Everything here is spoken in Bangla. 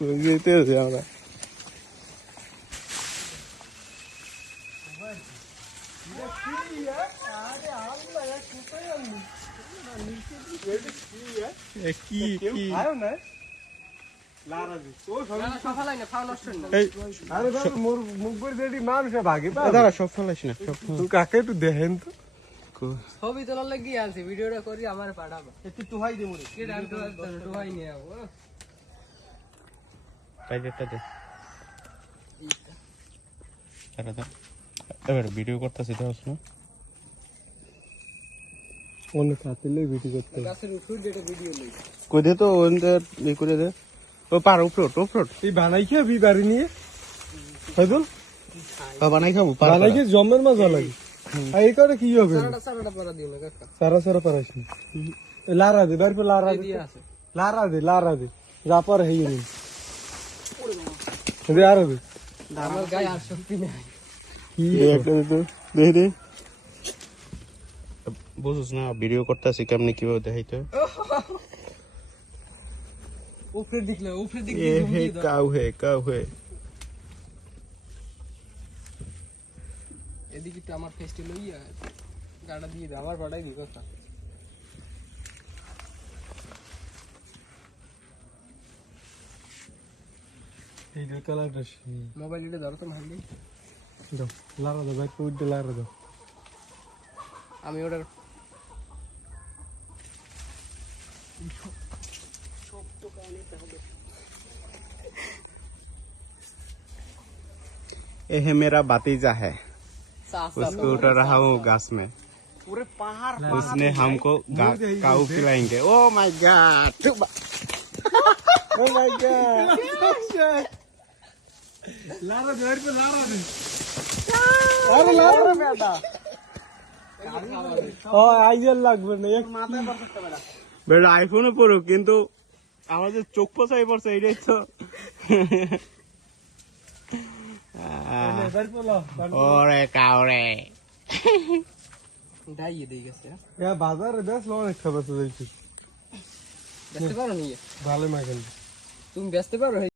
যেতেছি আমরা। কি কি সব ফেলাইস না, কাকে একটু দেখেন তো। ছবি তোলার লাগি আনছি, ভিডিওটা করি আমার পাঠাবো। একটু তুহাই দেবো রে, কে ডান তুহাই নিয়ে যাবো। টাইটেলটা দে। এবার ভিডিও করতেছি তো না, অন্য কাতিলে ভিডিও করতে গাছের উপর যেটা ভিডিও লই কই দে তো ওনতে ই করে দে। ও পার উপর এই বানাই খেয়ে বি বাড়ি নিয়ে হয়দুল বানাই খাবো, বানাই খেয়ে জমের মজা লাগে। আর এই করে কি হবে? সারাটা পারা দিও না কাকা, সারা সারা পারাইস না। লারা দে বাড়ি লারা দে, দিয়ে আছে লারা দে যা পার হই নি দে আর দে। আমার গায়ে আর শক্তি নেই। কি একটা দে তো, দে বুঝছ না ভিডিও করতেছি কেমনে কিভাবে দেখাইতে হয়। উপরের দিক এ হে কাউ হে এদিকে তো আমার ফেস্টি লইয়া গাড়া দিয়ে দে, আমার পাঠাই দি কথা। এই কালারটা মোবাইল এটা ধরো তো মারলি, দাও লারা দে বাইক উঠে লারা দাও। আমি ওটার ये है मेरा भतीजा है, उसको उठा रहा हूँ घास में। पूरे पहाड़ उसने हमको काऊ खिलाएंगे। Oh my god, oh my god. लारा दे बाड़ी लारा दे। अरे लारा बेटा, ও আইজেল লাগবে না এক মাথায় পারফেক্ট বেড়া। বেটা আইফোনে পড়ুক কিন্তু আমাদের চোখ পচাই পড়ছে, এটাই তো। বাড়ি পোলা ওরে কাউরে ডাইয়ে দিয়ে গেছে। এ বাজারে বেশ অনেক খাবার তো দেখছি বেচতে পারো নিয়ে, ভালো মাগেন। তুমি বেচতে পারো।